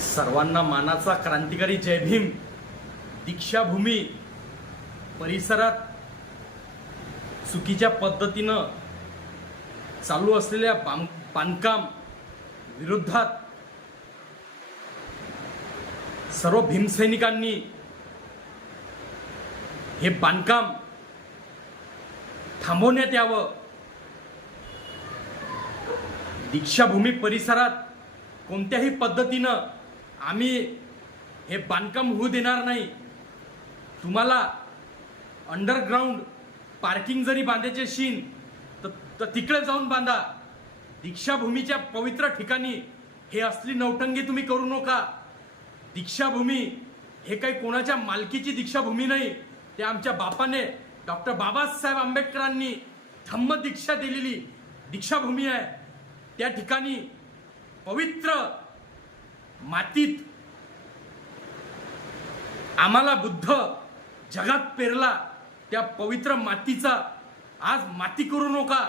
सर्वांना मानाचा क्रांतिकारी जय भीम. दीक्षाभूमी परिसरात चुकीच्या पद्धतीनं चालू असलेल्या बांधकाम विरोधात सर्व भीमसैनिकांनी हे बांधकाम थांबवण्यात यावं. दीक्षाभूमी परिसरात कोणत्याही पद्धतीनं आम्ही हे बांधकाम होऊ देणार नाही. तुम्हाला अंडरग्राऊंड पार्किंग जरी बांधायचे असेल तर तिकडे जाऊन बांधा. दीक्षाभूमीच्या पवित्र ठिकाणी हे असली नौटंगी तुम्ही करू नका. दीक्षाभूमी हे काही कोणाच्या मालकीची दीक्षाभूमी नाही. ते आमच्या बापाने डॉक्टर बाबासाहेब आंबेडकरांनी धम्म दीक्षा दिलेली दीक्षाभूमी आहे. त्या ठिकाणी पवित्र मातीत आम्हाला बुद्ध जगात पेरला. त्या पवित्र मातीचा आज माती करू नका.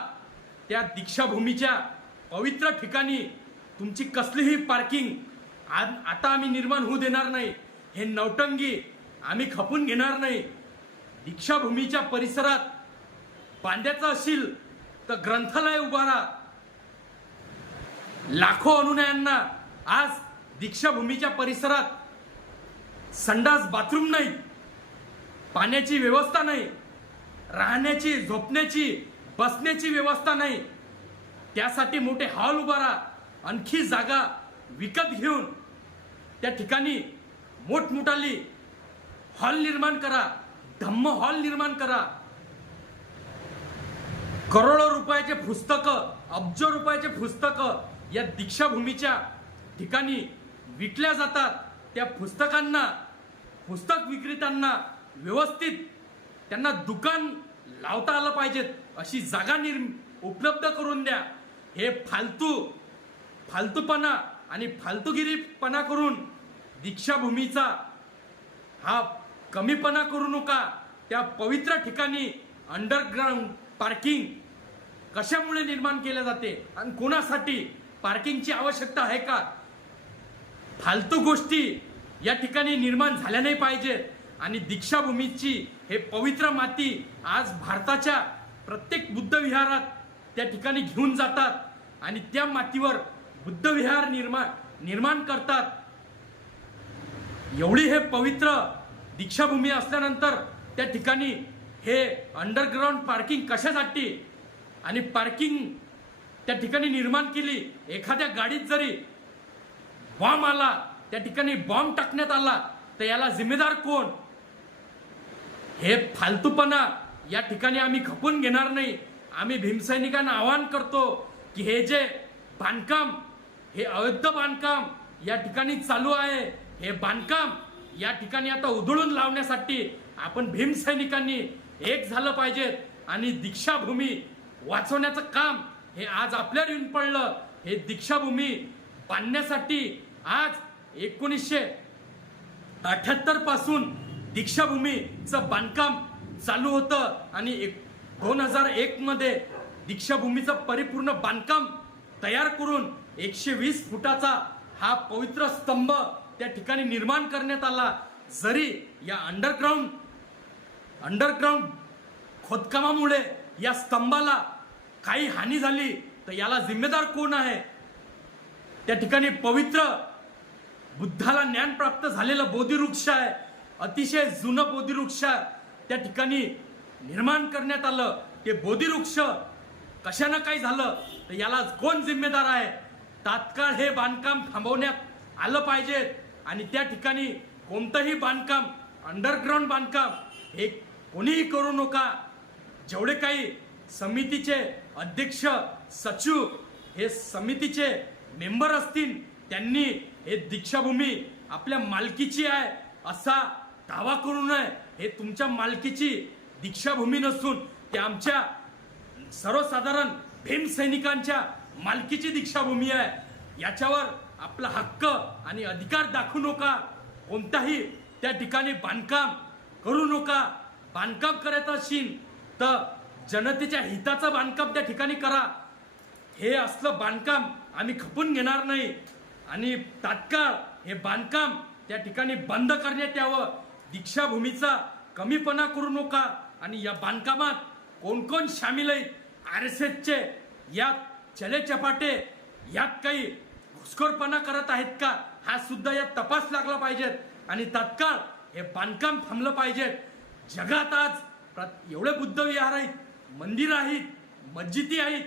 त्या दीक्षाभूमीच्या पवित्र ठिकाणी तुमची कसलीही पार्किंग आता आम्ही निर्माण होऊ देणार नाही. हे नौटंगी आम्ही खपून घेणार नाही. दीक्षाभूमीच्या परिसरात बांधायचं असेल तर ग्रंथालय उभारा. लाखो अनुयायांना आज दीक्षाभूमीच्या परिसरात संडास बाथरूम नाही, पाण्याची व्यवस्था नाही, राहण्याची झोपण्याची बसण्याची व्यवस्था नाही. त्यासाठी मोठे हॉल उभारा. आणखी जागा विकत घेऊन त्या ठिकाणी मोठमोठाली हॉल निर्माण करा. धम्म हॉल निर्माण करा. करोडो रुपयाचे पुस्तकं, अब्ज रुपयाचे पुस्तकं या दीक्षाभूमीच्या ठिकाणी विकल्या जातात. त्या पुस्तकांना, पुस्तक विक्रेत्यांना व्यवस्थित त्यांना दुकान लावता आलं पाहिजेत अशी जागा उपलब्ध करून द्या. हे फालतूपणा आणि फालतूगिरीपणा करून दीक्षाभूमीचा हा कमीपणा करू नका. त्या पवित्र ठिकाणी अंडरग्राऊंड पार्किंग कशामुळे निर्माण केले जाते आणि कोणासाठी पार्किंगची आवश्यकता आहे का? फालतू गोष्टी या ठिकाणी निर्माण झाल्या नाही पाहिजेत. आणि दीक्षाभूमीची हे पवित्र माती आज भारताच्या प्रत्येक बुद्ध विहारात त्या ठिकाणी घेऊन जातात आणि त्या मातीवर बुद्ध विहार निर्माण करतात. एवढी हे पवित्र दीक्षाभूमी असल्यानंतर त्या ठिकाणी हे अंडरग्राऊंड पार्किंग कशासाठी आणि पार्किंग त्या ठिकाणी निर्माण केली. एखाद्या गाडीत जरी बॉम्ब आला, त्या ठिकाणी बॉम्ब टाकण्यात आला तर याला जिम्मेदार कोण? हे फालतूपणा या ठिकाणी आम्ही खपून घेणार नाही. आम्ही भीमसैनिकांना आवाहन करतो की हे जे बांधकाम, हे अवैध बांधकाम या ठिकाणी चालू आहे, हे बांधकाम या ठिकाणी आता उधळून लावण्यासाठी आपण भीमसैनिकांनी एक झालं पाहिजे आणि दीक्षाभूमी वाचवण्याचं काम हे आज आपल्यावर येऊन पडलं. हे दीक्षाभूमी बांधण्यासाठी आज 1978 पासून दीक्षाभूमीचं बांधकाम चालू होतं आणि 2001 मध्ये दीक्षाभूमीचं परिपूर्ण बांधकाम तयार करून 120 फुटाचा हा पवित्र स्तंभ त्या ठिकाणी निर्माण करण्यात आला. जरी या अंडरग्राऊंड खोदकामामुळे या स्तंभाला काही हानी झाली तर याला जिम्मेदार कोण आहे? त्या ठिकाणी पवित्र बुद्धाला ज्ञान प्राप्त झालेलं बोधिवृक्ष आहे. अतिशय जुनं बोधिवृक्ष त्या ठिकाणी निर्माण करण्यात आलं. ते बोधिवृक्ष कशानं काही झालं तर याला कोण जिम्मेदार आहे? तात्काळ हे बांधकाम थांबवण्यात आलं पाहिजे आणि त्या ठिकाणी कोणतंही बांधकाम, अंडरग्राऊंड बांधकाम हे कोणीही करू नका. जेवढे काही समितीचे अध्यक्ष, सचिव, हे समितीचे मेंबर असतील त्यांनी हे दीक्षाभूमी आपल्या मालकीची आहे असा दावा करू नये. हे तुमच्या मालकीची दीक्षाभूमी नसून ते आमच्या सर्वसाधारण भीमसैनिकांच्या मालकीची दीक्षाभूमी आहे. याच्यावर आपला हक्क आणि अधिकार दाखवू नका. कोणताही त्या ठिकाणी बांधकाम करू नका. बांधकाम करायचं असेल तर जनतेच्या हिताचं बांधकाम त्या ठिकाणी करा. हे असलं बांधकाम आम्ही खपून घेणार नाही आणि तात्काळ हे बांधकाम त्या ठिकाणी बंद करण्यात यावं. दीक्षाभूमीचा कमीपणा करू नका आणि या बांधकामात कोण कोण सामील आहेत, RSSचे यात चले चपाटे यात काही घुसखोरपणा करत आहेत का, हा सुद्धा यात तपास लागला पाहिजेत आणि तात्काळ हे बांधकाम थांबलं पाहिजे. जगात आज एवढे बुद्ध विहार आहेत, मंदिर आहेत, मस्जिदी आहेत.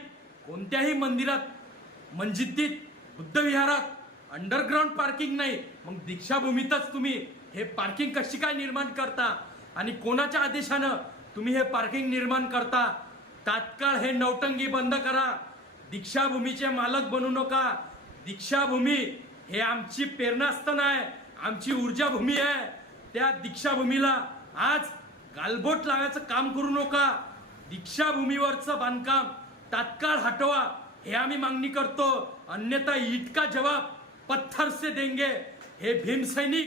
कोणत्याही मंदिरात मस्जिदीत बुद्ध विहारात अंडरग्राऊंड पार्किंग नाही. मग दीक्षाभूमीतच तुम्ही हे पार्किंग कशी काय निर्माण करता आणि कोणाच्या आदेशानं तुम्ही हे पार्किंग निर्माण करता. तात्काळ हे नौटंगी बंद करा. दीक्षाभूमीचे मालक बनू नका. दीक्षाभूमी हे आमची प्रेरणास्थान आहे, आमची ऊर्जा भूमी आहे. त्या दीक्षाभूमीला आज गालबोट लावायचं काम करू नका. दीक्षाभूमीवरचं बांधकाम तात्काळ हटवा हे आम्ही मागणी करतो. अन्यथा ईट का जवाब पत्थर से देंगे. हे भीमसैनिक